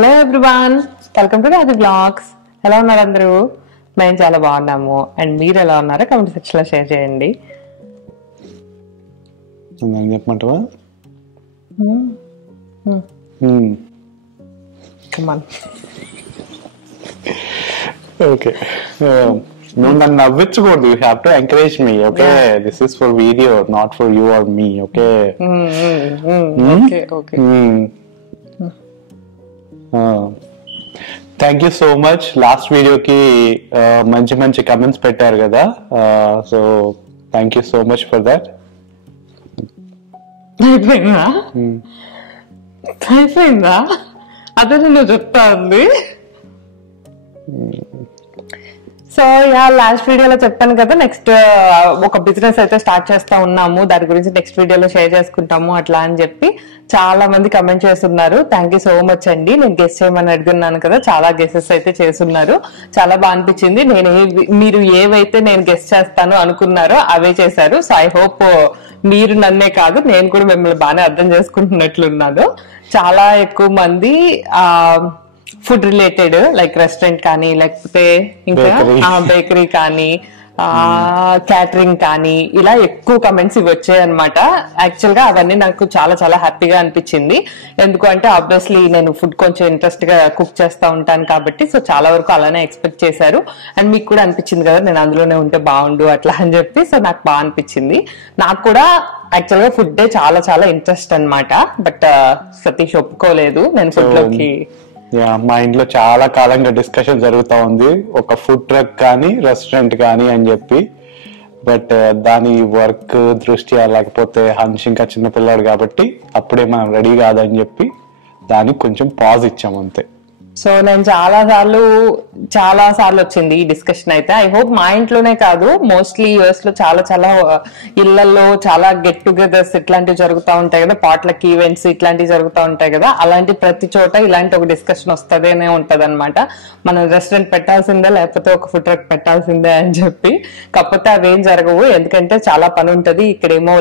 Hello everyone, welcome to Raju blogs. ఎలా ఉన్నారు అందరూ? మేము చాలా బాగున్నాము. అండ్ మీరు ఎలా ఉన్నారో కామెంట్ సెక్షన్ లో షేర్ చేయండి. చెప్పమంటావా? ఓకే, నువ్వు నన్ను నవ్వించకూడదు. You have to encourage me. Okay, this is for video, not for you or me. Okay thank you so much. Last వీడియోకి మంచి మంచి కమెంట్స్ పెట్టారు కదా, so thank you so much for that. అయిపోయిందా? అదే నువ్వు చెప్తా ఉంది. సో లాస్ట్ వీడియోలో చెప్పాను కదా, నెక్స్ట్ ఒక బిజినెస్ అయితే స్టార్ట్ చేస్తా ఉన్నాము, దాని గురించి నెక్స్ట్ వీడియోలో షేర్ చేసుకుంటాము అట్లా అని చెప్పి చాలా మంది కమెంట్ చేస్తున్నారు. థ్యాంక్ యూ సో మచ్ అండి. నేను గెస్ చేయమని అడుగున్నాను కదా, చాలా గెసెస్ అయితే చేస్తున్నారు. చాలా బాగా అనిపించింది. మీరు ఏవైతే నేను గెస్ చేస్తాను అనుకున్నారో అవే చేశారు. సో ఐ హోప్ మీరు నన్నే కాదు, నేను కూడా మిమ్మల్ని బాగానే అర్థం చేసుకుంటున్నట్లున్నాను. చాలా ఎక్కువ మంది ఫుడ్ రిలేటెడ్, లైక్ రెస్టారెంట్ కానీ, లేకపోతే ఇంకా బేకరీ కానీ, క్యాటరింగ్ కానీ, ఇలా ఎక్కువ కమెంట్స్ ఇవి వచ్చాయి అనమాట. యాక్చువల్ గా అవన్నీ నాకు చాలా చాలా హ్యాపీగా అనిపించింది. ఎందుకంటే ఆబ్వియస్లీ నేను ఫుడ్ కొంచెం ఇంట్రెస్ట్ గా కుక్ చేస్తా ఉంటాను కాబట్టి, సో చాలా వరకు అలానే ఎక్స్పెక్ట్ చేశారు. అండ్ మీకు కూడా అనిపించింది కదా నేను అందులోనే ఉంటే బాగుండు అట్లా అని చెప్పి. సో నాకు బాగా అనిపించింది. నాకు కూడా యాక్చువల్ గా ఫుడ్ చాలా చాలా ఇంట్రెస్ట్ అనమాట. బట్ సతీష్ ఒప్పుకోలేదు నేను ఫుడ్ లోకి. మా ఇంట్లో చాలా కాలంగా డిస్కషన్ జరుగుతా ఉంది, ఒక ఫుడ్ ట్రక్ కానీ రెస్టారెంట్ కానీ అని చెప్పి. బట్ దాని వర్క్ దృష్ట్యా, లేకపోతే హన్స్ ఇంకా చిన్నపిల్లాడు కాబట్టి అప్పుడే మనం రెడీ కాదని చెప్పి దానికి కొంచెం పాజ్ ఇచ్చాం అంతే. సో నేను చాలా సార్లు వచ్చింది ఈ డిస్కషన్ అయితే. ఐ హోప్ మా ఇంట్లోనే కాదు, మోస్ట్లీ యూఎస్ లో చాలా చాలా ఇళ్లలో చాలా గెట్ టుగెదర్స్ ఇట్లాంటివి జరుగుతూ ఉంటాయి కదా, పాట్లక్ ఈవెంట్స్ ఇట్లాంటివి జరుగుతూ ఉంటాయి కదా, అలాంటి ప్రతి చోట ఇలాంటి ఒక డిస్కషన్ వస్తూనే ఉంటది అనమాట. మనం రెస్టారెంట్ పెట్టాల్సిందే, లేకపోతే ఒక ఫుడ్ ట్రక్ పెట్టాల్సిందే అని చెప్పి. కాకపోతే అవేం జరగవు, ఎందుకంటే చాలా పని ఉంటది. ఇక్కడేమో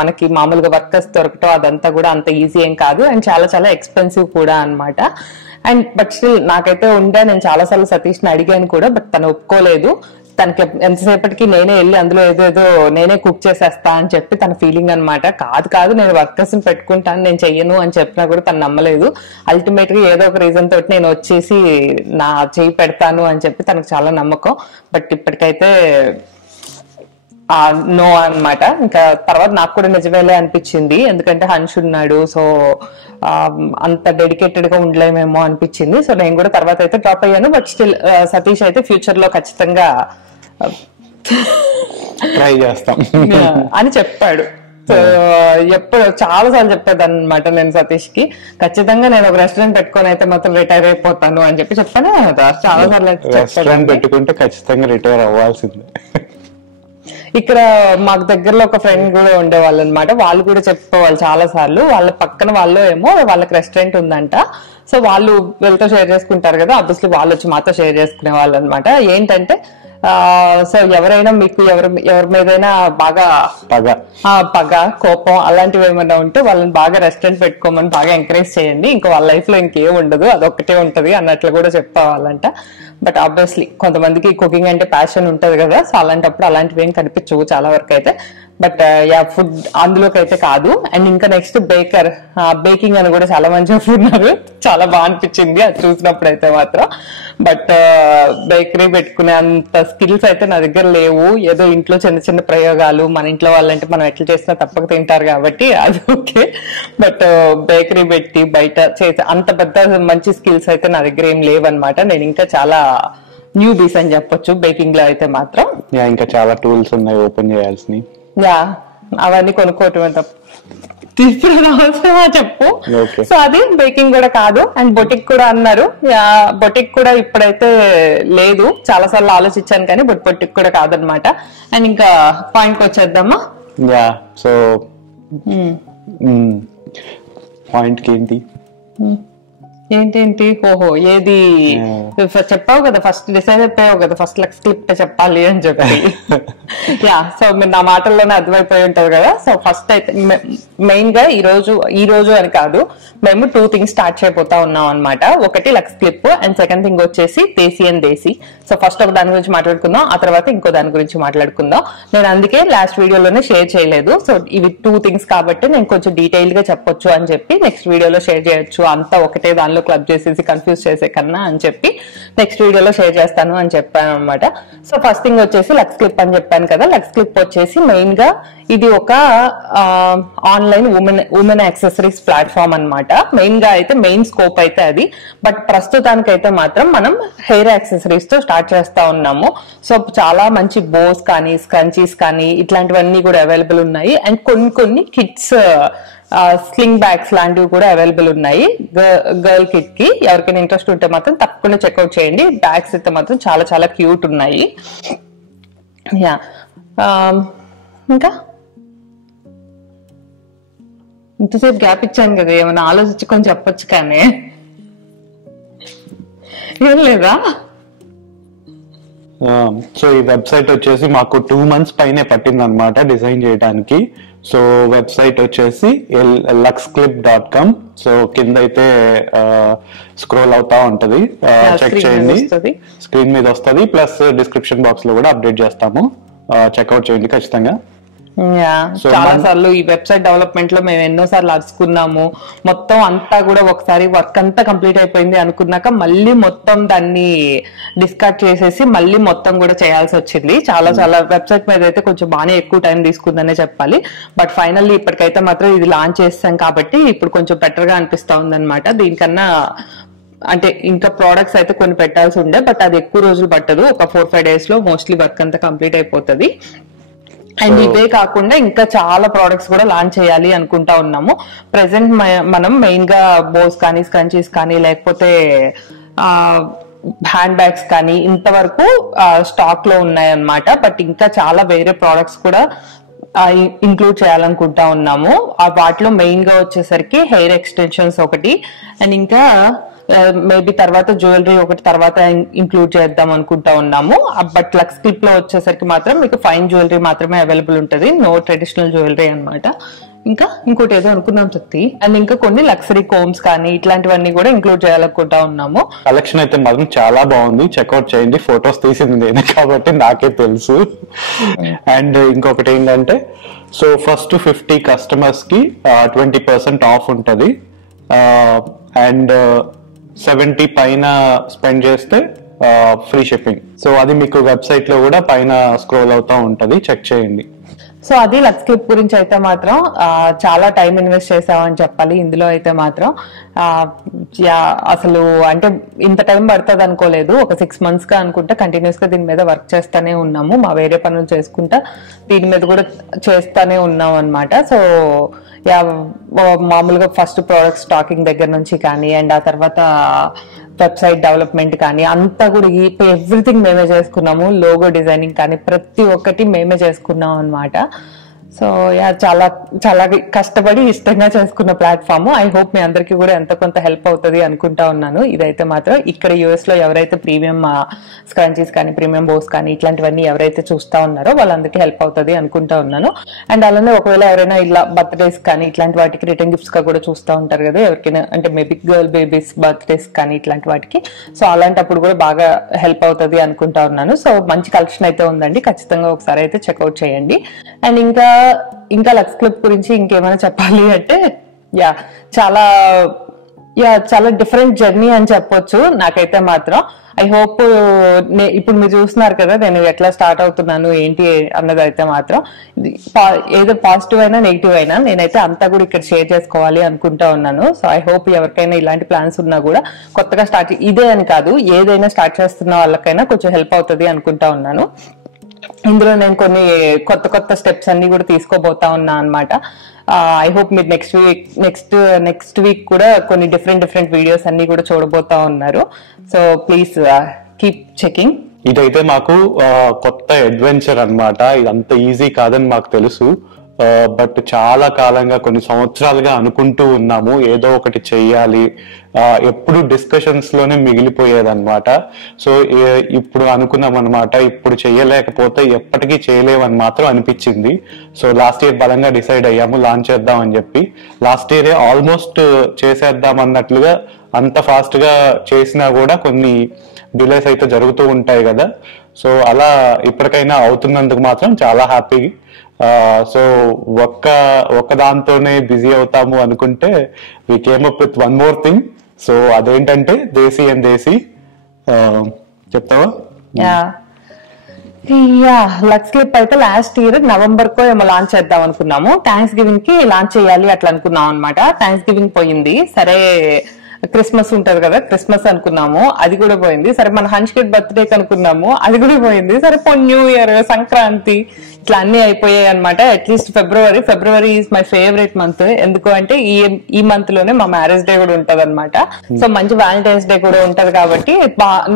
మనకి మామూలుగా వర్కర్స్ దొరకటం అదంతా కూడా అంత ఈజీ ఏం కాదు, అండ్ చాలా చాలా ఎక్స్పెన్సివ్ కూడా అనమాట. అండ్ బట్ స్టిల్ నాకైతే ఉండే, నేను చాలాసార్లు సతీష్ని అడిగాను కూడా, బట్ తను ఒప్పుకోలేదు. తనకి ఎంతసేపటికి నేనే వెళ్ళి అందులో ఏదో నేనే కుక్ చేసేస్తా అని చెప్పి తన ఫీలింగ్ అనమాట. కాదు నేను వర్కర్స్ ని పెట్టుకుంటాను, నేను చెయ్యను అని చెప్పినా కూడా తను నమ్మలేదు. అల్టిమేట్ గా ఏదో ఒక రీజన్ తోటి నేను వచ్చేసి నా చేయి పెడతాను అని చెప్పి తనకు చాలా నమ్మకం. బట్ ఇప్పటికైతే నో అనమాట. ఇంకా తర్వాత నాకు కూడా నిజమేలే అనిపించింది, ఎందుకంటే హన్స్ ఉన్నాడు, సో అంత డెడికేటెడ్ గా ఉండలేమేమో అనిపించింది. సో నేను కూడా తర్వాత అయితే డ్రాప్ అయ్యాను. బట్ స్టిల్ సతీష్ అయితే ఫ్యూచర్ లో ఖచ్చితంగా ట్రై చేస్తాం అని చెప్పాడు. సో ఎప్పుడు చాలా సార్లు చెప్పేది అనమాట నేను సతీష్ కి, ఖచ్చితంగా నేను ఒక రెస్టారెంట్ పెట్టుకొని అయితే మొత్తం రిటైర్ అయిపోతాను అని చెప్పి చెప్పాను కదా చాలా సార్లు. రెస్టారెంట్ పెట్టుకుంటే ఖచ్చితంగా రిటైర్ అవ్వాల్సిందే. ఇక్కడ మాకు దగ్గరలో ఒక ఫ్రెండ్ కూడా ఉండేవాళ్ళు అనమాట, వాళ్ళు కూడా చెప్పేవాళ్ళు చాలా సార్లు. వాళ్ళ పక్కన వాళ్ళు ఏమో వాళ్ళకి రెస్టారెంట్ ఉందంట. సో వాళ్ళు వీళ్ళతో షేర్ చేసుకుంటారు కదా, ఆబ్వియస్లీ వాళ్ళు వచ్చి మాతో షేర్ చేసుకునే వాళ్ళు అనమాట. ఏంటంటే సో ఎవరైనా మీకు ఎవరి మీదైనా బాగా పగ కోపం అలాంటివి ఏమైనా ఉంటే వాళ్ళని బాగా రెస్టారెంట్ పెట్టుకోమని బాగా ఎంకరేజ్ చేయండి, ఇంకా వాళ్ళ లైఫ్ లో ఇంకేం ఉండదు, అదొక్కటే ఉంటది అన్నట్లు కూడా చెప్పేవాళ్ళంట. బట్ ఆబ్వియస్లీ కొంతమందికి కుకింగ్ అంటే ప్యాషన్ ఉంటది కదా, సో అలాంటప్పుడు అలాంటివి ఏం కనిపించవు చాలా వరకు అయితే. బట్ ఫుడ్ అందులోకి అయితే కాదు. అండ్ ఇంకా నెక్స్ట్ బేకింగ్ అని కూడా చాలా మంచిగా చెప్తున్నారు, చాలా బాగా అనిపించింది అది చూసినప్పుడు అయితే మాత్రం. బట్ బేకరీ పెట్టుకునే అంత స్కిల్స్ అయితే నా దగ్గర లేవు. ఏదో ఇంట్లో చిన్న చిన్న ప్రయోగాలు, మన ఇంట్లో వాళ్ళంటే మనం ఎట్లా చేసినా తప్పక తింటారు కాబట్టి అది ఓకే. బట్ బేకరీ పెట్టి బయట చేసే అంత పెద్ద మంచి స్కిల్స్ అయితే నా దగ్గర ఏం లేవన్నమాట. నేను ఇంకా చాలా న్యూ బీస్ అని చెప్పొచ్చు బేకింగ్ లో అయితే మాత్రం. ఇంకా చాలా టూల్స్ ఉన్నాయి ఓపెన్ చేయాల్సినవి. అవన్నీ కొనుక్కోవటమే తప్ప అవసరమా చెప్పు. సో అది బేకింగ్ కూడా కాదు. అండ్ బొటిక్ కూడా అన్నారు, బొటిక్ కూడా ఇప్పుడైతే లేదు, చాలా సార్లు ఆలోచించాను కానీ బొటిక్ కూడా కాదనమాట. అండ్ ఇంకా పాయింట్ వచ్చేద్దామా? సో పాయింట్ కి ఏంటి ఏంటేంటి ఓహో ఏది చెప్పావు కదా, ఫస్ట్ డిసైడ్ అయిపోయావు కదా ఫస్ట్ లక్స్ క్లిప్ చెప్పాలి అని చెప్పి. యా, సో మీరు నా మాటల్లోనే అర్థమైపోయి ఉంటది కదా. సో ఫస్ట్ అయితే మెయిన్ గా ఈ రోజు అని కాదు, మేము 2 థింగ్స్ స్టార్ట్ చేయబోతా ఉన్నాం అనమాట. ఒకటి Lux clip and second thing వచ్చేసి Desi and Desi. So first ఒక దాని గురించి మాట్లాడుకుందాం, ఆ తర్వాత ఇంకో దాని గురించి మాట్లాడుకుందాం. నేను అందుకే లాస్ట్ వీడియోలోనే షేర్ చేయలేదు. సో ఇవి 2 థింగ్స్ కాబట్టి నేను కొంచెం డీటెయిల్ గా చెప్పొచ్చు అని చెప్పి నెక్స్ట్ వీడియోలో షేర్ చేయొచ్చు, అంతా ఒకటే దానిలో క్లబ్ చేసేసి కన్ఫ్యూజ్ చేసే కన్నా అని చెప్పి నెక్స్ట్ వీడియోలో షేర్ చేస్తాను అని చెప్పాను అనమాట. సో ఫస్ట్ థింగ్ వచ్చేసి లక్స్ క్లిప్ అని చెప్పాను కదా. లక్స్ క్లిప్ వచ్చేసి మెయిన్ గా ఇది ఒక ఆన్లైన్ ఉమెన్ యాక్సెసరీస్ ప్లాట్ఫామ్ అన్నమాట. మెయిన్ గా అయితే మెయిన్ స్కోప్ అయితే అది, బట్ ప్రస్తుతానికైతే మాత్రం మనం హెయిర్ యాక్సెసరీస్ తో స్టార్ట్ చేస్తా ఉన్నాము. సో చాలా మంచి బోస్ కానీ స్క్రంచీస్ కానీ ఇట్లాంటివన్నీ కూడా అవైలబుల్ ఉన్నాయి. అండ్ కొన్ని కిడ్స్ స్లింగ్ బ్యాగ్స్ లాంటివి కూడా అవైలబుల్ ఉన్నాయి గర్ల్ కిట్ కి. ఎవరికైనా ఇంట్రెస్ట్ ఉంటే మాత్రం తప్పకుండా చెక్అవుట్ చేయండి. బ్యాగ్స్ అయితే మాత్రం చాలా చాలా క్యూట్ ఉన్నాయి. యా, ఇంకా ఇంతసేపు గ్యాప్ ఇచ్చాను కదా, ఏమైనా ఆలోచించుకొని చెప్పొచ్చు కానీ ఏం లేదా. సో ఈ వెబ్సైట్ వచ్చేసి మాకు 2 months పైనే పట్టింది అనమాట డిజైన్ చేయడానికి. సో వెబ్సైట్ వచ్చేసి luxclip.com. సో కింద అయితే స్క్రోల్ అవుతా ఉంటది, చెక్ చేయండి, స్క్రీన్ మీద వస్తుంది. ప్లస్ డిస్క్రిప్షన్ బాక్స్ లో కూడా అప్డేట్ చేస్తాము, చెక్అవుట్ చేయండి ఖచ్చితంగా. చాలా సార్లు ఈ వెబ్సైట్ డెవలప్మెంట్ లో మేము ఎన్నో సార్లు అరుచుకున్నాము. మొత్తం అంతా కూడా ఒకసారి వర్క్ అంతా కంప్లీట్ అయిపోయింది అనుకున్నాక మళ్ళీ మొత్తం దాన్ని డిస్కార్డ్ చేసేసి మళ్ళీ మొత్తం కూడా చేయాల్సి వచ్చింది. చాలా వెబ్సైట్ మీద అయితే కొంచెం బాగానే ఎక్కువ టైం తీసుకుందనే చెప్పాలి. బట్ ఫైనల్లీ ఇప్పటికైతే మాత్రం ఇది లాంచ్ చేస్తాం కాబట్టి ఇప్పుడు కొంచెం బెటర్ గా అనిపిస్తా ఉందన్నమాట. దీనికన్నా అంటే ఇంకా ప్రోడక్ట్స్ అయితే కొన్ని పెట్టాల్సి ఉండే, బట్ అది ఎక్కువ రోజులు పట్టదు, ఒక 4-5 days లో మోస్ట్లీ వర్క్ అంతా కంప్లీట్ అయిపోతుంది. అండ్ ఇవే కాకుండా ఇంకా చాలా ప్రోడక్ట్స్ కూడా లాంచ్ చేయాలి అనుకుంటా ఉన్నాము. ప్రెసెంట్ మనం మెయిన్ గా బోస్ కానీ స్క్రంచీస్ కానీ లేకపోతే హ్యాండ్ బ్యాగ్స్ కానీ ఇంతవరకు స్టాక్ లో ఉన్నాయన్నమాట. బట్ ఇంకా చాలా వేరే ప్రోడక్ట్స్ కూడా ఇంక్లూడ్ చేయాలనుకుంటా ఉన్నాము. వాటిలో మెయిన్ గా వచ్చేసరికి హెయిర్ ఎక్స్టెన్షన్స్ ఒకటి, అండ్ ఇంకా మేబీ తర్వాత జ్యువెలరీ ఒకటి తర్వాత ఇంక్లూడ్ చేద్దాం అనుకుంటా ఉన్నాము. బట్ లక్స్ క్లిప్ లో వచ్చేసరికి మాత్రం మీకు ఫైన్ జ్యువెలరీ మాత్రమే అవైలబుల్ ఉంటుంది, నో ట్రెడిషనల్ జ్యువెలరీ అనమాట. ఇంకా ఇంకోటి ఏదో అనుకున్నాం శక్తి, అండ్ ఇంకా కొన్ని లక్సరీ కోమ్స్ కానీ ఇట్లాంటివన్నీ కూడా ఇంక్లూడ్ చేయాలనుకుంటా ఉన్నాము. కలెక్షన్ అయితే మాత్రం చాలా బాగుంది, చెక్అవుట్ చేయండి. ఫొటోస్ తీసింది నేనే కాబట్టి నాకే తెలుసు. అండ్ ఇంకొకటి ఏంటంటే, సో ఫస్ట్ 50 customers కి 20% ఆఫ్ ఉంటుంది. అండ్ 70 పైన స్పెండ్ చేస్తే ఫ్రీ షిప్పింగ్. సో అది మీకు వెబ్సైట్ లో కూడా పైన స్క్రోల్ అవుతా ఉంటది, చెక్ చేయండి. సో అది లక్స్ క్లిప్ గురించి అయితే మాత్రం చాలా టైం ఇన్వెస్ట్ చేసామని చెప్పాలి. ఇందులో అయితే మాత్రం అసలు అంటే ఇంత టైం పడుతుంది అనుకోలేదు. ఒక 6 months గా అనుకుంటా కంటిన్యూస్ గా దీని మీద వర్క్ చేస్తానే ఉన్నాము. మా వేరే పనులు చేసుకుంటా దీని మీద కూడా చేస్తానే ఉన్నాం అనమాట. సో మామూలుగా ఫస్ట్ ప్రోడక్ట్ స్టాకింగ్ దగ్గర నుంచి కానీ, అండ్ ఆ తర్వాత వెబ్సైట్ డెవలప్మెంట్ కానీ అంతా కూడా ఎవ్రీథింగ్ మేమే చేసుకున్నాము. లోగో డిజైనింగ్ కానీ ప్రతి ఒక్కటి మేమే చేసుకున్నాం అనమాట. సో చాలా చాలా కష్టపడి ఇష్టంగా చేసుకున్న ప్లాట్ఫామ్. ఐ హోప్ మీ అందరికీ కూడా ఎంతో కొంత హెల్ప్ అవుతుంది అనుకుంటా ఉన్నాను. ఇదైతే మాత్రం ఇక్కడ యూఎస్ లో ఎవరైతే ప్రీమియం స్క్రంచీస్ కానీ ప్రీమియం బోస్ కానీ ఇట్లాంటివన్నీ ఎవరైతే చూస్తా ఉన్నారో వాళ్ళందరికీ హెల్ప్ అవుతుంది అనుకుంటా ఉన్నాను. అండ్ అలానే ఒకవేళ ఎవరైనా ఇలా బర్త్డేస్ కానీ ఇట్లాంటి వాటికి రిటర్న్ గిఫ్ట్స్ గా కూడా చూస్తూ ఉంటారు కదా ఎవరికైనా, అంటే మేబీ గర్ల్ బేబీస్ బర్త్డేస్ కానీ ఇట్లాంటి వాటికి, సో అలాంటప్పుడు కూడా బాగా హెల్ప్ అవుతుంది అనుకుంటా ఉన్నాను. సో మంచి కలెక్షన్ అయితే ఉందండి, ఖచ్చితంగా ఒకసారి అయితే చెక్అవుట్ చేయండి. అండ్ ఇంకా లక్స్ క్లిప్ గురించి ఇంకేమైనా చెప్పాలి అంటే చాలా డిఫరెంట్ జర్నీ అని చెప్పొచ్చు నాకైతే మాత్రం. ఐ హోప్ ఇప్పుడు మీరు చూస్తున్నారు కదా నేను ఎట్లా స్టార్ట్ అవుతున్నాను ఏంటి అన్నది అయితే మాత్రం ఏదో పాజిటివ్ అయినా నెగిటివ్ అయినా నేనైతే అంతా కూడా ఇక్కడ షేర్ చేసుకోవాలి అనుకుంటా ఉన్నాను. సో ఐ హోప్ ఎవరికైనా ఇలాంటి ప్లాన్స్ ఉన్నా కూడా కొత్తగా స్టార్ట్, ఇదే అని కాదు ఏదైనా స్టార్ట్ చేస్తున్న వాళ్ళకైనా కొంచెం హెల్ప్ అవుతుంది అనుకుంటా ఉన్నాను. ఇందులో నేను కొన్ని కొత్త స్టెప్స్ అన్ని కూడా తీసుకోబోతా ఉన్నా అనమాట. ఐ హోప్ మీరు నెక్స్ట్ వీక్ కూడా కొన్ని డిఫరెంట్ వీడియోస్ అన్ని కూడా చూడబోతా ఉన్నారు. So please keep checking. ఇదైతే మాకు కొత్త అడ్వెంచర్ అన్నమాట. ఇదంత ఈజీ కాదని మాకు తెలుసు. బట్ చాలా కాలంగా కొన్ని సంవత్సరాలుగా అనుకుంటూ ఉన్నాము ఏదో ఒకటి చెయ్యాలి, ఎప్పుడు డిస్కషన్స్ లోనే మిగిలిపోయేదన్నమాట. సో ఇప్పుడు అనుకున్నాం అనమాట, ఇప్పుడు చెయ్యలేకపోతే ఎప్పటికీ చేయలేమని మాత్రం అనిపించింది. సో లాస్ట్ ఇయర్ బలంగా డిసైడ్ అయ్యాము లాంచ్ చేద్దాం అని చెప్పి. లాస్ట్ ఇయరే ఆల్మోస్ట్ చేసేద్దాం అన్నట్లుగా, అంత ఫాస్ట్ గా చేసినా కూడా కొన్ని డిలేస్ అయితే జరుగుతూ ఉంటాయి కదా. సో అలా ఇప్పటికైనా అవుతున్నందుకు మాత్రం చాలా హ్యాపీ. సో ఒక్క దాంతోనే బిజీ అవుతాము అనుకుంటే we came up with one more thing. So అదేంటంటే దేశీ అండ్ దేశీ. చెప్తావా? లక్స్ క్లిప్ అయితే లాస్ట్ ఇయర్ నవంబర్ కో ఏమో లాంచ్ చేద్దాం అనుకున్నాము. థ్యాంక్స్ గివింగ్ కి లాంచ్ చేయాలి అట్లా అనుకున్నాం అనమాట. థ్యాంక్స్ గివింగ్ పోయింది, సరే క్రిస్మస్ ఉంటది కదా, క్రిస్మస్ అనుకున్నాము, అది కూడా పోయింది. సరే మన హంచ్ కిడ్ బర్త్డే అనుకున్నాము, అది కూడా పోయింది. సరే న్యూ ఇయర్, సంక్రాంతి, ఇట్లా అన్ని అయిపోయాయి అనమాట. At least February is my favourite month. ఎందుకు అంటే ఈ మంత్ లోనే మా మ్యారేజ్ డే కూడా ఉంటది అనమాట. సో మంచి వ్యాలంటైన్స్ డే కూడా ఉంటది కాబట్టి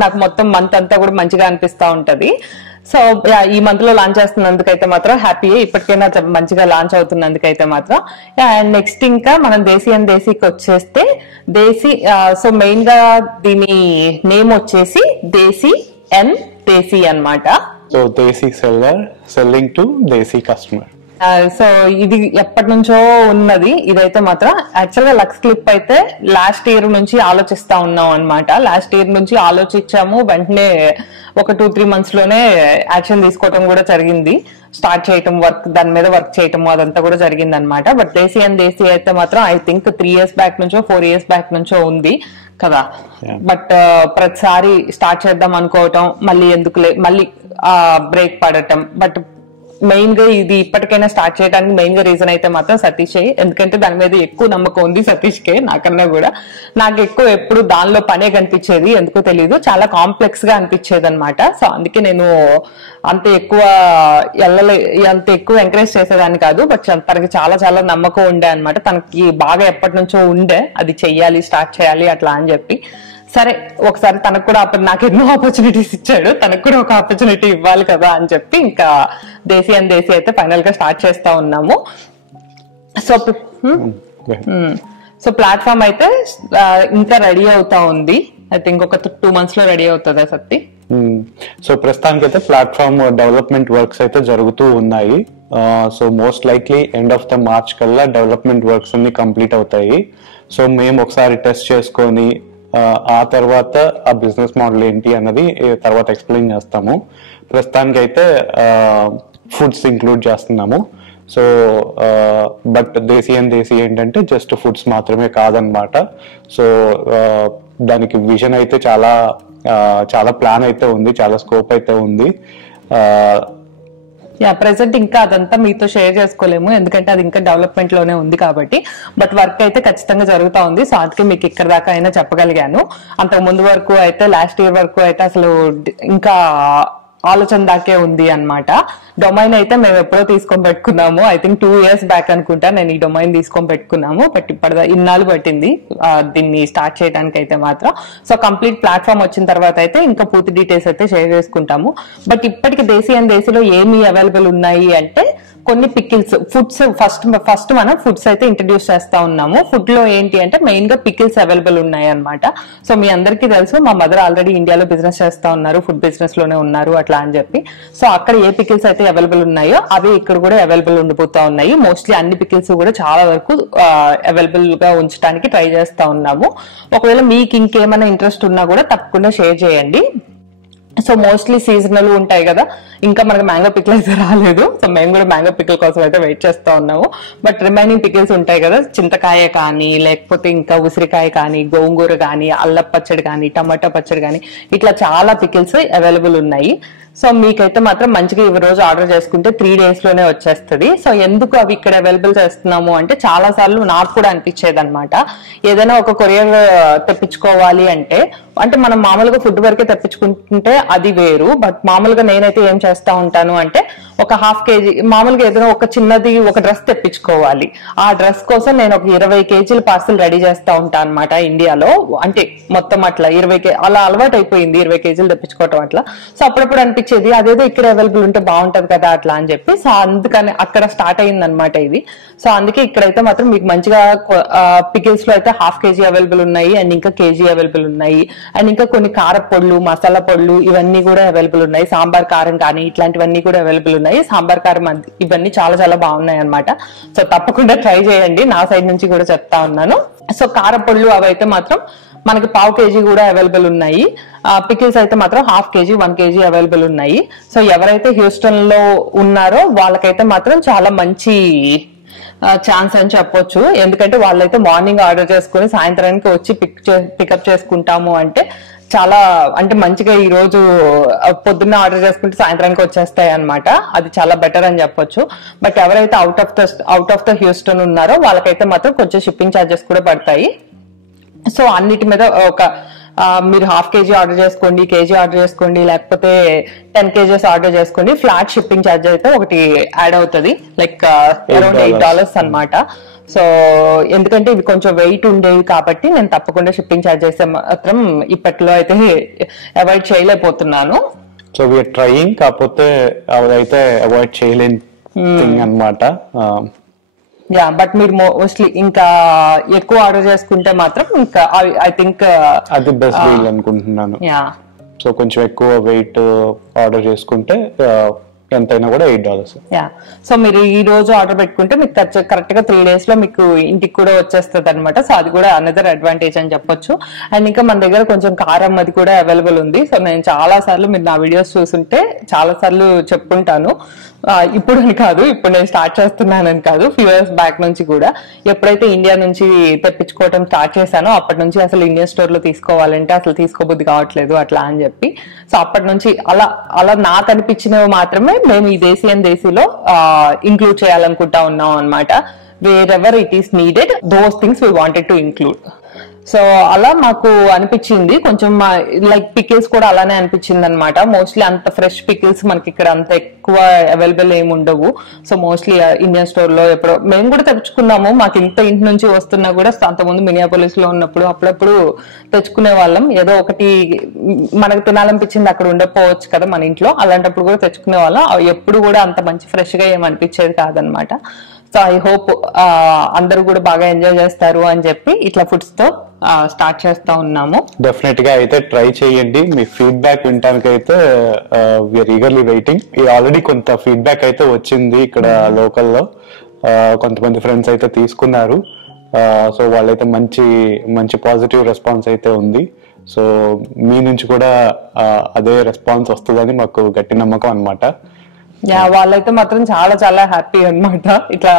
నాకు మొత్తం మంత్ అంతా కూడా మంచిగా అనిపిస్తా ఉంటది. సో ఈ మంత్ లో లాంచ్ చేస్తున్నందుకైతే మాత్రం హ్యాపీ. ఇప్పటికైనా మంచిగా లాంచ్ అవుతున్నందుకైతే మాత్రం. అండ్ నెక్స్ట్ ఇంకా మనం దేశీ అండ్ దేశీకి వచ్చేస్తే దేశీ, సో మెయిన్ గా దీని నేమ్ వచ్చేసి దేశీ అండ్ దేశీ అన్నమాట. So desi seller selling to desi customer. So ఇది ఎప్పటి నుంచో ఉన్నది. ఇదైతే మాత్రం యాక్చువల్ గా లక్స్ క్లిప్ అయితే లాస్ట్ ఇయర్ నుంచి ఆలోచిస్తా ఉన్నాం అనమాట. లాస్ట్ ఇయర్ నుంచి ఆలోచించాము, వెంటనే ఒక 2-3 months లోనే యాక్షన్ తీసుకోవటం కూడా జరిగింది. స్టార్ట్ చేయటం, దాని మీద వర్క్ చేయటం అదంతా కూడా జరిగింది అనమాట. బట్ దేశీ అండ్ దేశీ అయితే మాత్రం ఐ థింక్ 3 years బ్యాక్ నుంచో 4 years బ్యాక్ నుంచో ఉంది కదా. బట్ ప్రతిసారి స్టార్ట్ చేద్దాం అనుకోవటం, మళ్ళీ ఎందుకులే, మళ్ళీ బ్రేక్ పడటం. బట్ మెయిన్ గా ఇది ఇప్పటికైనా స్టార్ట్ చేయడానికి మెయిన్ గా రీజన్ అయితే మాత్రం సతీష్. ఎందుకంటే దాని మీద ఎక్కువ నమ్మకం ఉంది సతీష్ కే, నాకన్నా కూడా. నాకు ఎక్కువ ఎప్పుడు దానిలో పనే కనిపించేది, ఎందుకో తెలీదు, చాలా కాంప్లెక్స్ గా అనిపించేది అనమాట. సో అందుకే నేను అంత ఎక్కువ ఎంకరేజ్ చేసేదాన్ని కాదు. బట్ తనకి చాలా చాలా నమ్మకం ఉండే అనమాట. తనకి బాగా ఎప్పటి నుంచో ఉండే అది చెయ్యాలి, స్టార్ట్ చేయాలి అట్లా అని చెప్పి. సరే ఒకసారి తనకు కూడా నాకు ఎన్నో ఆపర్చునిటీస్ ఇచ్చాడు, తనకు కూడా ఒక ఆపర్చునిటీ ఇవ్వాలి కదా అని చెప్పి ఇంకా దేశీ అండ్ దేశీ అయితే ఫైనల్ గా స్టార్ట్ చేస్తా ఉన్నాము. సో ప్లాట్ఫామ్ అయితే ఇంకా రెడీ అవుతా ఉంది. ఐ థింక్ ఒక 2 months లో రెడీ అవుతుందా సత్తి? సో ప్రస్తుతానికి అయితే ప్లాట్ఫామ్ డెవలప్మెంట్ వర్క్స్ అయితే జరుగుతూ ఉన్నాయి. So most likely end of the March కల్లా డెవలప్మెంట్ వర్క్స్ అన్ని కంప్లీట్ అవుతాయి. సో మేము ఒకసారి టెస్ట్ చేసుకొని ఆ తర్వాత ఆ బిజినెస్ మోడల్ ఏంటి అన్నది తర్వాత ఎక్స్ప్లెయిన్ చేస్తాము. ప్రస్తుతానికి అయితే ఫుడ్స్ ఇంక్లూడ్ చేస్తున్నాము. సో బట్ దేశీ అండ్ దేశీ ఏంటంటే జస్ట్ ఫుడ్స్ మాత్రమే కాదనమాట. సో దానికి విజన్ అయితే చాలా ప్లాన్ అయితే ఉంది, చాలా స్కోప్ అయితే ఉంది. ప్రెసెంట్ ఇంకా అదంతా మీతో షేర్ చేసుకోలేము, ఎందుకంటే అది ఇంకా డెవలప్మెంట్ లోనే ఉంది కాబట్టి. బట్ వర్క్ అయితే ఖచ్చితంగా జరుగుతా ఉంది. సో అందుకే మీకు ఇక్కడ దాకా అయినా చెప్పగలిగాను. అంతకు ముందు వరకు అయితే లాస్ట్ ఇయర్ వరకు అయితే అసలు ఇంకా ఆలోచన దాకే ఉంది అనమాట. డొమైన్ అయితే మేము ఎప్పుడో తీసుకొని పెట్టుకున్నాము. ఐ థింక్ 2 years బ్యాక్ అనుకుంటా నేను ఈ డొమైన్ తీసుకొని పెట్టుకున్నాము. బట్ ఇన్నాళ్ళు పట్టింది దీన్ని స్టార్ట్ చేయడానికి అయితే మాత్రం. సో కంప్లీట్ ప్లాట్ఫామ్ వచ్చిన తర్వాత అయితే ఇంకా పూర్తి డీటెయిల్స్ అయితే షేర్ చేసుకుంటాము. బట్ ఇప్పటికి దేశీ అండ్ దేశీలో ఏమి అవైలబుల్ ఉన్నాయి అంటే కొన్ని పికిల్స్, ఫుడ్స్ ఫస్ట్ మనం ఫుడ్స్ అయితే ఇంట్రడ్యూస్ చేస్తా ఉన్నాము. ఫుడ్ లో ఏంటి అంటే మెయిన్ గా పికిల్స్ అవైలబుల్ ఉన్నాయి అనమాట. సో మీ అందరికీ తెలుసు మా మదర్ ఆల్రెడీ ఇండియాలో బిజినెస్ చేస్తా ఉన్నారు, ఫుడ్ బిజినెస్ లోనే ఉన్నారు అట్లా అని చెప్పి. సో అక్కడ ఏ పికిల్స్ అయితే అవైలబుల్ ఉన్నాయో అవి ఇక్కడ కూడా అవైలబుల్ ఉండిపోతా ఉన్నాయి. మోస్ట్లీ అన్ని పికిల్స్ కూడా చాలా వరకు అవైలబుల్ గా ఉంచడానికి ట్రై చేస్తా ఉన్నాము. ఒకవేళ మీకు ఇంకేమైనా ఇంట్రెస్ట్ ఉన్నా కూడా తప్పకుండా షేర్ చేయండి. సో మోస్ట్లీ సీజనల్ ఉంటాయి కదా, ఇంకా మనకి మ్యాంగో పికిల్ అయితే రాలేదు. సో మేము కూడా మ్యాంగో పికిల్ కోసం అయితే వెయిట్ చేస్తా ఉన్నాము. బట్ రిమైనింగ్ పికిల్స్ ఉంటాయి కదా, చింతకాయ కానీ, లేకపోతే ఇంకా ఉసిరికాయ కానీ, గోంగూర కానీ, అల్లం పచ్చడి కానీ, టమాటా పచ్చడి కానీ, ఇట్లా చాలా పికిల్స్ అవైలబుల్ ఉన్నాయి. సో మీకైతే మాత్రం మంచిగా ఈ రోజు ఆర్డర్ చేసుకుంటే 3 days లోనే వచ్చేస్తుంది. సో ఎందుకు అవి ఇక్కడ అవైలబుల్ చేస్తున్నాము అంటే చాలా సార్లు నాకు కూడా అనిపించేది అనమాట, ఏదైనా ఒక కొరియర్ తెప్పించుకోవాలి అంటే అంటే మనం మామూలుగా ఫుడ్ వరకే తెప్పించుకుంటుంటే అది వేరు. బట్ మామూలుగా నేనైతే ఏం చేస్తా ఉంటాను అంటే ఒక 1/2 kg మామూలుగా ఏదైనా ఒక చిన్నది ఒక డ్రెస్ తెప్పించుకోవాలి. ఆ డ్రెస్ కోసం నేను ఒక 20 kg పార్సల్ రెడీ చేస్తా ఉంటాను అనమాట ఇండియాలో. అంటే మొత్తం అట్లా 20 అలా అలవాటు అయిపోయింది 20 kg తెప్పించుకోవటం అట్లా. సో అప్పుడప్పుడు అనిపించేది అదేదో ఇక్కడ అవైలబుల్ ఉంటే బాగుంటది కదా అట్లా అని చెప్పి. సో అందుకని అక్కడ స్టార్ట్ అయింది అనమాట ఇది. సో అందుకే ఇక్కడైతే మాత్రం మీకు మంచిగా పికిల్స్ లో అయితే 1/2 kg అవైలబుల్ ఉన్నాయి, అండ్ ఇంకా కేజీ అవైలబుల్ ఉన్నాయి, అండ్ ఇంకా కొన్ని కార పొడులు, మసాలా పొడులు ఇవన్నీ కూడా అవైలబుల్ ఉన్నాయి. సాంబార్ కారం కానీ ఇట్లాంటివన్నీ కూడా అవైలబుల్ ఉన్నాయి. సాంబార్ కారం ఇవన్నీ చాలా చాలా బాగున్నాయి అనమాట. సో తప్పకుండా ట్రై చేయండి, నా సైడ్ నుంచి కూడా చెప్తా ఉన్నాను. సో కార పొడులు అవైతే మాత్రం మనకి 1/2 kg కూడా అవైలబుల్ ఉన్నాయి. పికిల్స్ అయితే మాత్రం 1/2 kg 1 kg అవైలబుల్ ఉన్నాయి. సో ఎవరైతే హ్యూస్టన్ లో ఉన్నారో వాళ్ళకైతే మాత్రం చాలా మంచి ఛాన్స్ అని చెప్పొచ్చు. ఎందుకంటే వాళ్ళైతే మార్నింగ్ ఆర్డర్ చేసుకుని సాయంత్రానికి వచ్చి పికప్ చేసుకుంటాము అంటే చాలా అంటే మంచిగా ఈ రోజు పొద్దున్న ఆర్డర్ చేసుకుంటే సాయంత్రానికి వచ్చేస్తాయి అనమాట. అది చాలా బెటర్ అని చెప్పొచ్చు. బట్ ఎవరైతే అవుట్ ఆఫ్ ద హ్యూస్టన్ ఉన్నారో వాళ్ళకైతే మాత్రం కొంచెం షిప్పింగ్ ఛార్జెస్ కూడా పడతాయి. సో అన్నిటి మీద ఒక మీరు 1/2 kg ఆర్డర్ చేసుకోండి, కేజీ ఆర్డర్ చేసుకోండి, లేకపోతే 10 kgs ఆర్డర్ చేసుకోండి, ఫ్లాట్ షిప్పింగ్ ఛార్జ్ అయితే ఒకటి యాడ్ అవుతుంది, లైక్ అరౌండ్ $8 అనమాట. సో ఎందుకంటే ఇవి కొంచెం వెయిట్ ఉండేవి కాబట్టి నేను తప్పకుండా షిప్పింగ్ ఛార్జ్ అయితే మాత్రం ఇప్పట్లో అయితే అవాయిడ్ చేయలేకపోతున్నాను. సో వీఆర్ ట్రైయింగ్, కాకపోతే అవైతే అవాయిడ్ చేయలేని అనమాట. యా బట్ మీరు మోస్ట్లీ ఇంకా ఎక్కువ ఆర్డర్ చేసుకుంటే మాత్రం ఇంకా ఐ థింక్ అది బెస్ట్ డీల్ అనుకుంటున్నాను. యా సో కొంచెం ఎక్కువ వెయిట్ ఆర్డర్ చేసుకుంటే ఎంతైనా కూడా $8. యా సో మీరు ఈ రోజు ఆర్డర్ పెట్టుకుంటే మీకు కరెక్ట్ గా 3 days లో మీకు ఇంటికి కూడా వచ్చేస్తుంది అనమాట. సో అది కూడా అనదర్ అడ్వాంటేజ్ అని చెప్పొచ్చు. అండ్ ఇంకా మన దగ్గర కొంచెం కారం అది కూడా అవైలబుల్ ఉంది. సో నేను చాలా సార్లు మీరు నా వీడియోస్ చూసుంటే చాలా సార్లు చెప్పుంటాను. ఇప్పుడు అని కాదు, ఇప్పుడు నేను స్టార్ట్ చేస్తున్నానని కాదు, ఫ్యూ ఇయర్స్ బ్యాక్ నుంచి కూడా ఎప్పుడైతే ఇండియా నుంచి తెప్పించుకోవడం స్టార్ట్ చేశానో అప్పటి నుంచి అసలు ఇండియన్ స్టోర్ లో తీసుకోవాలంటే అసలు తీసుకోబుద్ధి కావట్లేదు అట్లా అని చెప్పి. సో అప్పటి నుంచి అలా నాకు అనిపించినవి మాత్రమే మేము ఈ దేశీలో ఇంక్లూడ్ చేయాలనుకుంటా ఉన్నాం అనమాట. Wherever it is needed those things we wanted to include. So అలా మాకు అనిపించింది కొంచెం లైక్ పికిల్స్ కూడా అలానే అనిపించింది అనమాట. మోస్ట్లీ అంత ఫ్రెష్ పికిల్స్ మనకి ఇక్కడ అంత ఎక్కువ అవైలబుల్ ఏమి ఉండవు. సో మోస్ట్లీ ఇండియన్ స్టోర్ లో ఎప్పుడో మేము కూడా తెచ్చుకున్నాము. మాకు ఇంటి నుంచి వస్తున్నా కూడా అంతకుముందు మినియాపోలిస్ లో ఉన్నప్పుడు అప్పుడప్పుడు తెచ్చుకునే వాళ్ళం. ఏదో ఒకటి మనకు తినాలనిపించింది అక్కడ ఉండకపోవచ్చు కదా మన ఇంట్లో, అలాంటప్పుడు కూడా తెచ్చుకునే వాళ్ళం. ఎప్పుడు కూడా అంత మంచి ఫ్రెష్ గా ఏమనిపించేది కాదనమాట. సో ఐ హోప్ అందరూ కూడా బాగా ఎంజాయ్ చేస్తారు అని చెప్పి ఇట్లా ఫుడ్స్ తో స్టార్ట్ చేస్తా ఉన్నాము. డెఫినెట్ గా అయితే ట్రై చేయండి. మీ ఫీడ్బ్యాక్ వినడానికి అయితే వీఆర్ ఈగర్లీ వెయిటింగ్. ఆల్రెడీ కొంత ఫీడ్బ్యాక్ అయితే వచ్చింది ఇక్కడ లోకల్లో, కొంతమంది ఫ్రెండ్స్ అయితే తీసుకున్నారు. సో వాళ్ళైతే మంచి పాజిటివ్ రెస్పాన్స్ అయితే ఉంది. సో మీ నుంచి కూడా అదే రెస్పాన్స్ వస్తుందని మాకు గట్టి నమ్మకం అన్నమాట. వాళ్ళైతే మాత్రం చాలా చాలా హ్యాపీ అనమాట. ఇట్లా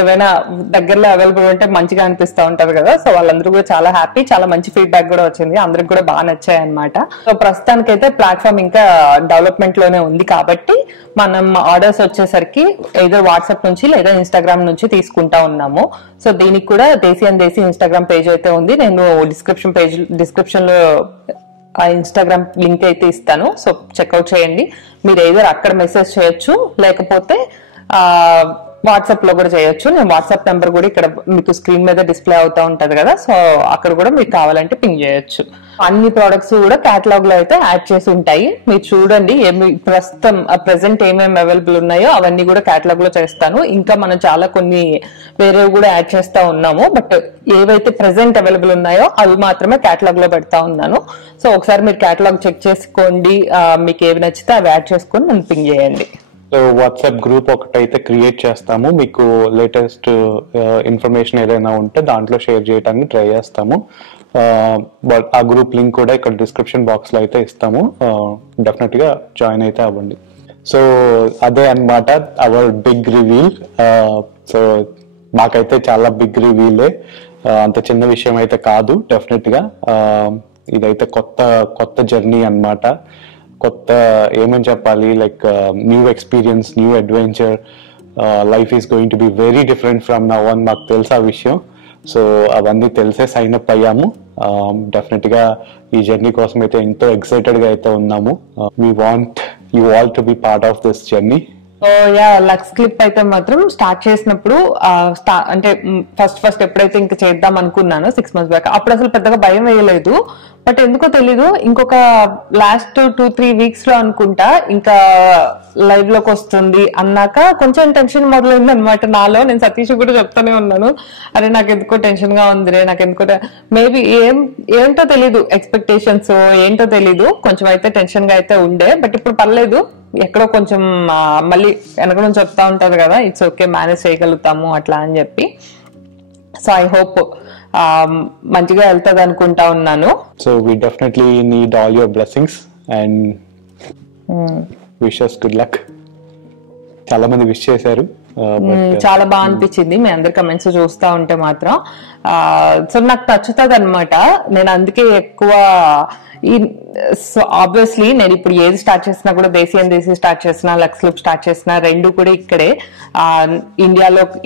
ఏమైనా దగ్గరలో అవైలబుల్ ఉంటే మంచిగా అనిపిస్తూ ఉంటారు కదా. సో వాళ్ళందరూ కూడా చాలా హ్యాపీ, చాలా మంచి ఫీడ్బ్యాక్ కూడా వచ్చింది, అందరికి కూడా బాగా నచ్చాయి అనమాట. సో ప్రస్తుతానికైతే ప్లాట్ఫామ్ ఇంకా డెవలప్మెంట్ లోనే ఉంది కాబట్టి మనం ఆర్డర్స్ వచ్చేసరికి ఏదో వాట్సాప్ నుంచి లేదా ఇన్స్టాగ్రామ్ నుంచి తీసుకుంటా ఉన్నాము. సో దీనికి కూడా దేశీ ఇన్స్టాగ్రామ్ పేజ్ అయితే ఉంది. నేను డిస్క్రిప్షన్ లో ఆ ఇన్స్టాగ్రామ్ లింక్ అయితే ఇస్తాను. సో చెక్అవుట్ చేయండి. మీరు ఏదో అక్కడ మెసేజ్ చేయొచ్చు, లేకపోతే వాట్సాప్ లో కూడా చేయొచ్చు. నేను వాట్సాప్ నెంబర్ కూడా ఇక్కడ మీకు స్క్రీన్ మీద డిస్ప్లే అవుతా ఉంటది కదా. సో అక్కడ కూడా మీకు కావాలంటే పింగ్ చేయొచ్చు. అన్ని ప్రోడక్ట్స్ కూడా కేటలాగ్ లో అయితే యాడ్ చేసి ఉంటాయి. మీరు చూడండి ప్రస్తుతం ప్రెసెంట్ ఏమేమి అవైలబుల్ ఉన్నాయో అవన్నీ కూడా కేటలాగ్ లో చేస్తాను. ఇంకా మనం చాలా కొన్ని వేరేవి కూడా యాడ్ చేస్తా ఉన్నాము. బట్ ఏవైతే ప్రెసెంట్ అవైలబుల్ ఉన్నాయో అవి మాత్రమే కేటలాగ్ లో పెడతా ఉన్నాను. సో ఒకసారి మీరు కేటలాగ్ చెక్ చేసుకోండి, మీకు ఏవి నచ్చితే అవి యాడ్ చేసుకొని నన్ను పింగ్ చేయండి. సో వాట్సాప్ గ్రూప్ ఒకటైతే క్రియేట్ చేస్తాము. మీకు లేటెస్ట్ ఇన్ఫర్మేషన్ ఏదైనా ఉంటే దాంట్లో షేర్ చేయడానికి ట్రై చేస్తాము. ఆ గ్రూప్ లింక్ కూడా ఇక్కడ డిస్క్రిప్షన్ బాక్స్ లో అయితే ఇస్తాము. డెఫినెట్ గా జాయిన్ అయితే అవ్వండి. సో అదే అన్నమాట అవర్ బిగ్ రివీల్. సో మాకైతే చాలా బిగ్ రివీలే, అంత చిన్న విషయం అయితే కాదు. డెఫినెట్ గా ఇదైతే కొత్త జర్నీ అన్నమాట. కొత్త ఏమని చెప్పాలి, like new experience, new adventure. Life is going to be very different from now on. మాకు తెలుసు ఆ విషయం. సో అవన్నీ తెలిసే సైన్ అప్ అయ్యాము. డెఫినెట్ గా ఈ జర్నీ కోసం అయితే ఎంతో ఎక్సైటెడ్ గా అయితే ఉన్నాము. We want you all to be part of this journey. Lux clip అయితే మాత్రం స్టార్ట్ చేసినప్పుడు అంటే ఫస్ట్ ఎప్పుడైతే ఇంకా చేద్దాం అనుకున్నాను 6 months బ్యాక్, అప్పుడు అసలు పెద్దగా భయం వేయలేదు. బట్ ఎందుకో తెలీదు, ఇంకొక లాస్ట్ 2-3 weeks లో అనుకుంటా ఇంకా లైవ్ లోకి వస్తుంది అన్నాక కొంచెం టెన్షన్ మొదలైంది అనమాట నాలో. నేను సతీష్ కూడా చెప్తానే ఉన్నాను, అరే నాకు ఎందుకో టెన్షన్ గా ఉంది రే, నాకు ఎందుకో మేబీ ఏంటో తెలీదు, ఎక్స్పెక్టేషన్స్ ఏంటో తెలీదు, కొంచెం అయితే టెన్షన్ గా అయితే ఉండే. బట్ ఇప్పుడు పర్లేదు, ఎక్కడో కొంచెం మళ్ళీ వెనక నుంచి చెప్తా ఉంటారు కదా, ఇట్స్ ఓకే మేనేజ్ చేయగలుగుతాము అట్లా అని చెప్పి. సో ఐ హోప్ మంచిగా వెళ్తుంది అనుకుంటా ఉన్నాను. So we definitely need all your blessings and wishes good luck. చాలా మంది విష్ చేశారు, చాలా బాగా అనిపించింది మీ అందరి కమెంట్స్ చూస్తా ఉంటే మాత్రం. సో నాకు నచ్చుతుంది అనమాట, నేను అందుకే ఎక్కువ సో ఆబ్వియస్లీ నేను ఇప్పుడు ఏది స్టార్ట్ చేసినా కూడా దేశీ స్టార్ట్ చేసినా లక్స్ క్లిప్ స్టార్ట్ చేసినా రెండు కూడా ఇక్కడే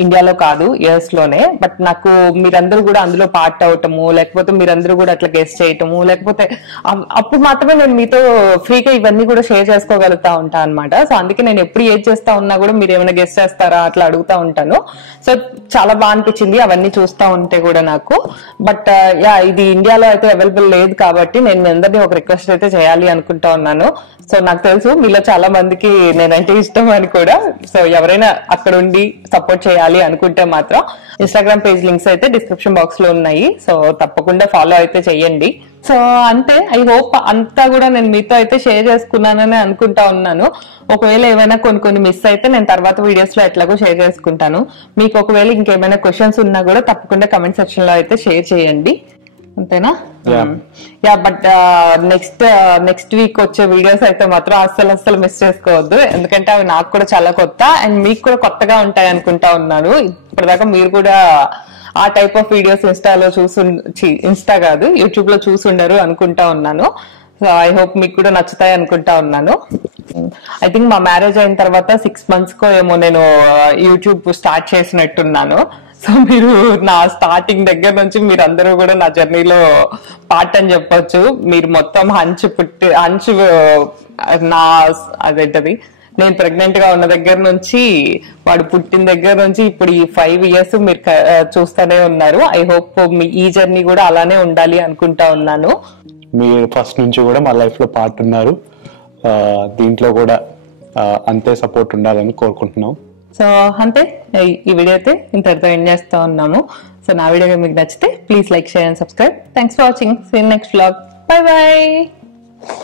ఇండియాలో కాదు యుఎస్ లోనే. బట్ నాకు మీరందరూ కూడా అందులో పార్ట్ అవటము, లేకపోతే మీరందరూ కూడా అట్లా గెస్ట్ చేయటము, లేకపోతే అప్పుడు మాత్రమే నేను మీతో ఫ్రీగా ఇవన్నీ కూడా షేర్ చేసుకోగలుగుతా ఉంటా అనమాట. సో అందుకే నేను ఎప్పుడు ఏది చేస్తా ఉన్నా కూడా మీరు ఏమైనా గెస్ట్ చేస్తారా అట్లా అడుగుతా ఉంటాను. సో చాలా బాగా అనిపించింది అవన్నీ చూస్తా ఉంటే కూడా నాకు. బట్ ఇది ఇండియాలో అయితే అవైలబుల్ లేదు కాబట్టి నేను అందరినీ ఒక రిక్వెస్ట్ అయితే చేయాలి అనుకుంటా ఉన్నాను. సో నాకు తెలుసు మీలో చాలా మందికి నేనంటే ఇష్టం అని కూడా. సో ఎవరైనా అక్కడ ఉండి సపోర్ట్ చేయాలి అనుకుంటే మాత్రం ఇన్స్టాగ్రామ్ పేజ్ లింక్స్ అయితే డిస్క్రిప్షన్ బాక్స్ లో ఉన్నాయి, సో తప్పకుండా ఫాలో అయితే చెయ్యండి. సో అంతే, ఐ హోప్ అంతా కూడా నేను మీతో అయితే షేర్ చేసుకున్నానని అనుకుంటా ఉన్నాను. ఒకవేళ ఏమైనా కొన్ని మిస్ అయితే నేను తర్వాత వీడియోస్ లో ఎట్లాగో షేర్ చేసుకుంటాను. మీకు ఒకవేళ ఇంకేమైనా క్వశ్చన్స్ ఉన్నా కూడా తప్పకుండా కమెంట్ సెక్షన్ లో అయితే షేర్ చేయండి, అంతేనా? బట్ నెక్స్ట్ వీక్ వచ్చే వీడియోస్ అయితే మాత్రం అస్సలు మిస్ చేసుకోవద్దు, ఎందుకంటే అవి నాకు కూడా చాలా కొత్త అండ్ మీకు కూడా కొత్తగా ఉంటాయి అనుకుంటా ఉన్నాను. ఇప్పటిదాకా మీరు కూడా ఆ టైప్ ఆఫ్ వీడియోస్ ఇన్స్టా కాదు యూట్యూబ్ లో చూసుండరు అనుకుంటా ఉన్నాను. సో ఐ హోప్ మీకు కూడా నచ్చుతాయి అనుకుంటా ఉన్నాను. ఐ థింక్ మా మ్యారేజ్ అయిన తర్వాత 6 months కో ఏమో నేను యూట్యూబ్ స్టార్ట్ చేసినట్టున్నాను. సో మీరు నా స్టార్టింగ్ దగ్గర నుంచి మీరు అందరూ కూడా నా జర్నీలో పార్ట్ అని చెప్పొచ్చు. మీరు మొత్తం అదేంటది నేను ప్రెగ్నెంట్ గా ఉన్న దగ్గర నుంచి వాడు పుట్టిన దగ్గర నుంచి ఇప్పుడు ఈ 5 years మీరు చూస్తూనే ఉన్నారు. ఐ హోప్ మీ ఈ జర్నీ కూడా అలానే ఉండాలి అనుకుంటా ఉన్నాను. మీరు ఫస్ట్ నుంచి కూడా మా లైఫ్ లో పార్ట్ ఉన్నారు, దీంట్లో కూడా అంతే సపోర్ట్ ఉండాలని కోరుకుంటున్నాం. సో అంతే, ఈ వీడియో అయితే ఇంతటితో ఎండ్ చేస్తా ఉన్నాము. సో నా వీడియో మీకు నచ్చితే please like, share and subscribe. Thanks for watching. See you next vlog. Bye by.